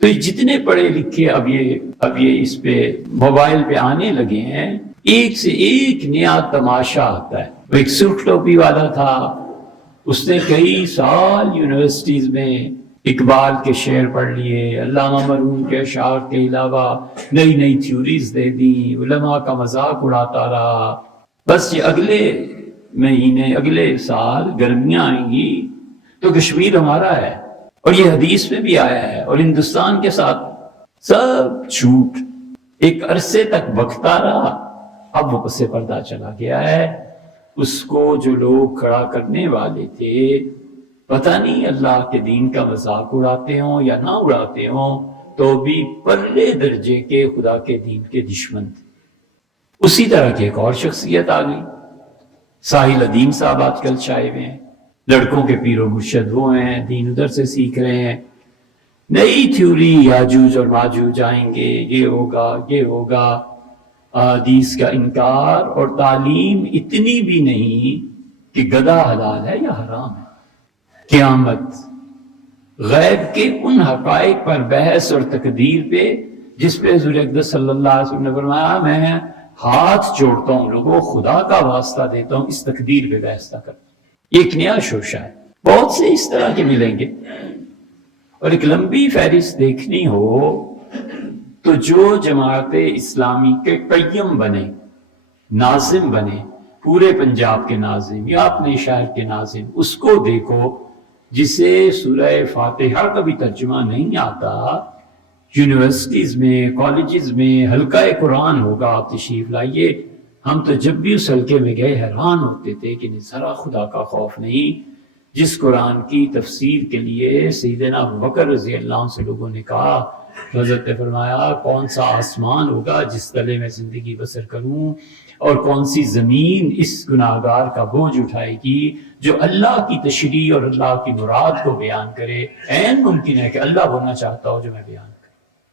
تو یہ جتنے پڑھے لکھے اب یہ اس پہ موبائل پہ آنے لگے ہیں، ایک سے ایک نیا تماشا آتا ہے۔ وہ ایک سرخ ٹوپی والا تھا، اس نے کئی سال یونیورسٹیز میں اقبال کے شعر پڑھ لیے، علامہ مرحوم کے اشعار کے علاوہ نئی نئی تھیوریز دے دیں، علماء کا مذاق اڑاتا رہا۔ بس یہ اگلے مہینے، اگلے سال گرمیاں آئیں گی تو کشمیر ہمارا ہے، اور یہ حدیث میں بھی آیا ہے، اور ہندوستان کے ساتھ سب جھوٹ ایک عرصے تک بکتا رہا۔ اب وہ پس پردہ چلا گیا ہے، اس کو جو لوگ کھڑا کرنے والے تھے پتہ نہیں اللہ کے دین کا مذاق اڑاتے ہوں یا نہ اڑاتے ہوں، تو بھی پرلے درجے کے خدا کے دین کے دشمن تھے۔ اسی طرح کی ایک اور شخصیت آ گئی، ساحل ادیم صاحب آج کل چھائے ہوئے ہیں، لڑکوں کے پیر و مرشد وہ ہیں، دین ادھر سے سیکھ رہے ہیں، نئی تھیوری یاجوج اور ماجوج آئیں گے، یہ ہوگا یہ ہوگا۔ حدیث کا انکار اور تعلیم اتنی بھی نہیں کہ گدھا حلال ہے یا حرام ہے۔ قیامت غیب کے ان حقائق پر بحث اور تقدیر پہ جس پہ حضور اقدس صلی اللہ علیہ وسلم نے فرمایا میں ہاتھ جوڑتا ہوں لوگوں، خدا کا واسطہ دیتا ہوں، اس تقدیر پہ بحث نہ کرتا۔ یہ ایک نیا شوشہ ہے، بہت سے اس طرح کے ملیں گے، اور ایک لمبی فہرست دیکھنی ہو تو جو جماعت اسلامی کے قیم بنے، ناظم بنے، پورے پنجاب کے ناظم یا اپنے شہر کے ناظم، اس کو دیکھو جسے سورہ فاتحہ کا بھی ترجمہ نہیں آتا، یونیورسٹیز میں، کالجز میں حلقہ قرآن ہوگا، آپ تشریف لائیے۔ ہم تو جب بھی اس حلقے میں گئے حیران ہوتے تھے کہ ذرا خدا کا خوف نہیں۔ جس قرآن کی تفسیر کے لیے سیدنا ابوبکر رضی اللہ عنہ سے لوگوں نے کہا، حضرت نے فرمایا کون سا آسمان ہوگا جس تلے میں زندگی بسر کروں، اور کون سی زمین اس گناہگار کا بوجھ اٹھائے گی جو اللہ کی تشریح اور اللہ کی مراد کو بیان کرے۔ عین ممکن ہے کہ اللہ بولنا چاہتا ہو جو میں بیان